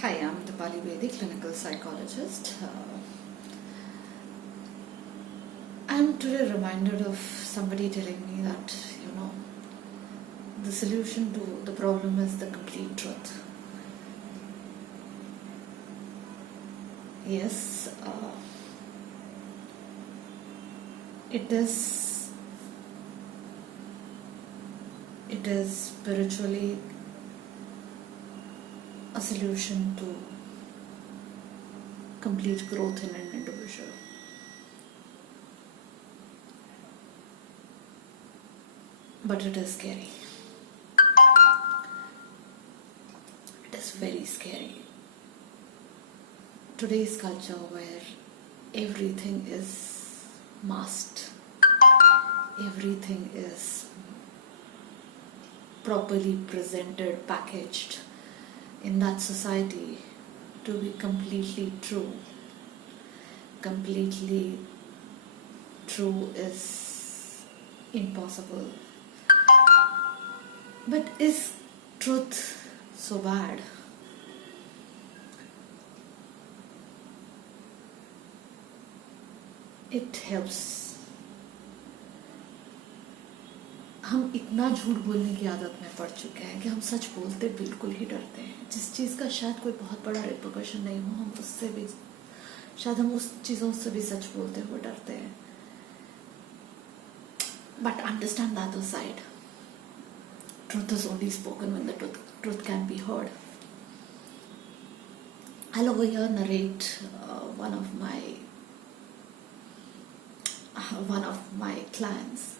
Hi, I'm Dipali Bedi, clinical psychologist. I'm today reminded of somebody telling me that, the solution to the problem is the complete truth. Yes, it is spiritually a solution to complete growth in an individual. But it is scary. It is very scary. Today's culture where everything is masked, everything is properly presented, packaged, in that society, to be completely true is impossible. But is truth so bad? It helps. हम इतना झूठ बोलने की आदत में पड़ चुके हैं कि हम सच बोलते बिल्कुल ही डरते हैं. जिस चीज़ का शायद कोई बहुत बड़ा रिपरकशन नहीं हो, हम उससे भी शायद हम उस चीज़ों से भी सच बोलते हुए डरते हैं. But understand the other side. Truth is only spoken when the truth can be heard. I'll over here narrate one of my clients.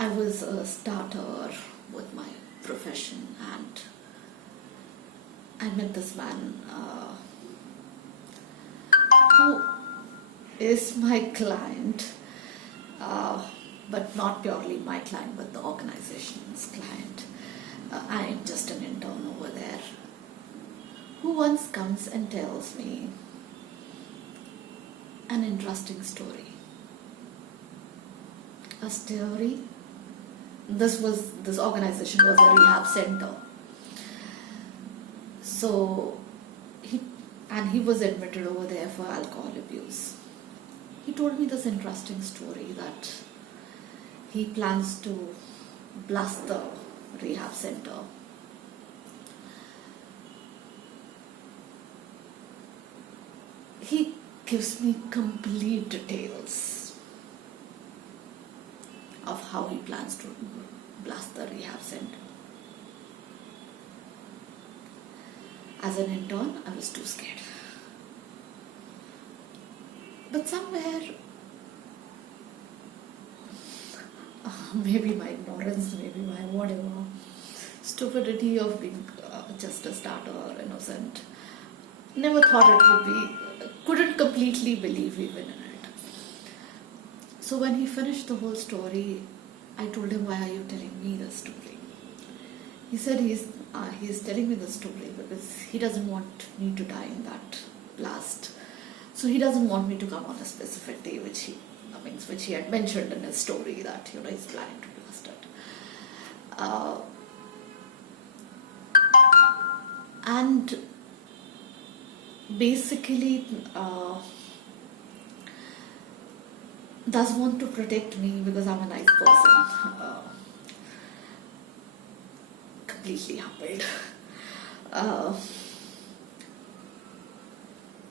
I was a starter with my profession, and I met this man who is my client, but not purely my client, but the organization's client. I am just an intern over there, who once comes and tells me an interesting story. A story. This organization was a rehab center. So he was admitted over there for alcohol abuse. He told me this interesting story that he plans to blast the rehab center. He gives me complete details of how he plans to blast the rehab center. As an intern, I was too scared. But somewhere, maybe my ignorance, maybe my whatever, stupidity of being just a starter or innocent, never thought it would be, couldn't completely believe even in it. So when he finished the whole story, I told him, why are you telling me the story? He said he's telling me the story because he doesn't want me to die in that blast. So he doesn't want me to come on a specific day, which he had mentioned in his story that he's planning to blast it. And basically does want to protect me because I'm a nice person. Completely humbled.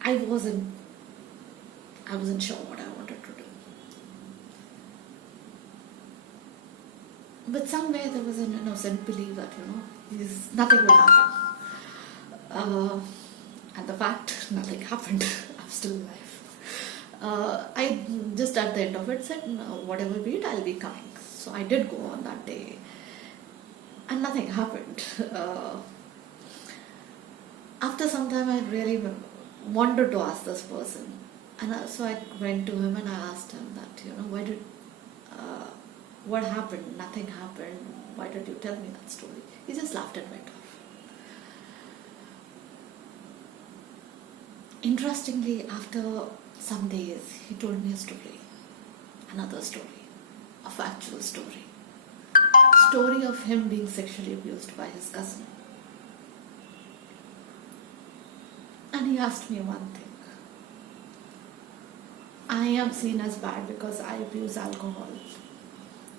I wasn't sure what I wanted to do. But somewhere there was an innocent belief that, nothing will happen. And the fact nothing happened, I'm still alive. I just at the end of it said, whatever be it, I'll be coming. So I did go on that day, and nothing happened. After some time, I really wanted to ask this person, and so I went to him and I asked him that, what happened? Nothing happened. Why did you tell me that story? He just laughed and went off. Interestingly, after some days, he told me a story, another story, a factual story. story of him being sexually abused by his cousin. And he asked me one thing. I am seen as bad because I abuse alcohol.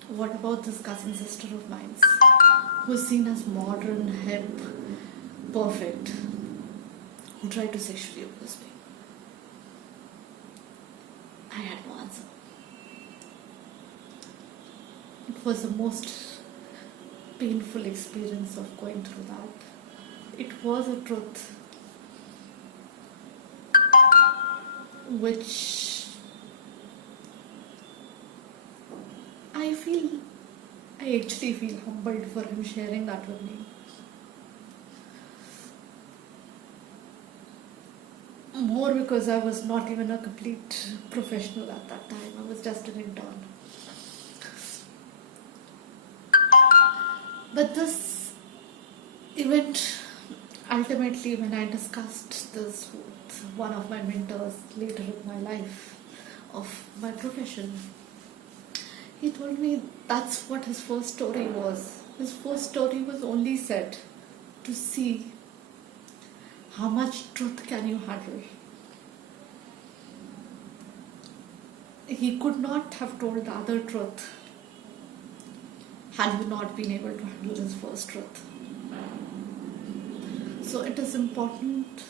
What about this cousin sister of mine who's seen as modern, hip, perfect, who tried to sexually abuse me? I had no answer. It was the most painful experience of going through that. It was a truth which I actually feel humbled for him sharing that with me. More because I was not even a complete professional at that time. I was just an intern. But this event, ultimately, when I discussed this with one of my mentors later in my life of my profession, he told me that's what his first story was. His first story was only said to see how much truth can you handle. He could not have told the other truth had he not been able to handle his first truth. So it is important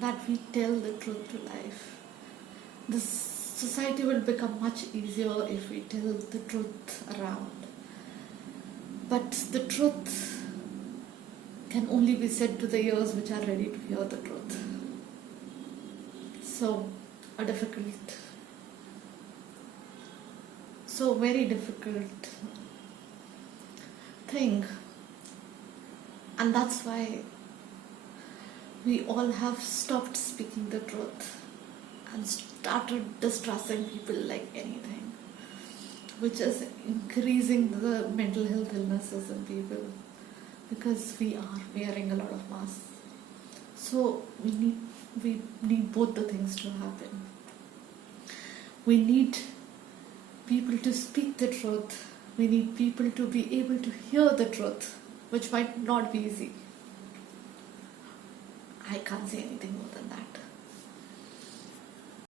that we tell the truth to life. This society will become much easier if we tell the truth around. But the truth can only be said to the ears which are ready to hear the truth. So very difficult thing. And that's why we all have stopped speaking the truth and started distrusting people like anything, which is increasing the mental health illnesses in people because we are wearing a lot of masks. So we need both the things to happen. We need people to speak the truth. We need people to be able to hear the truth, which might not be easy. I can't say anything more than that.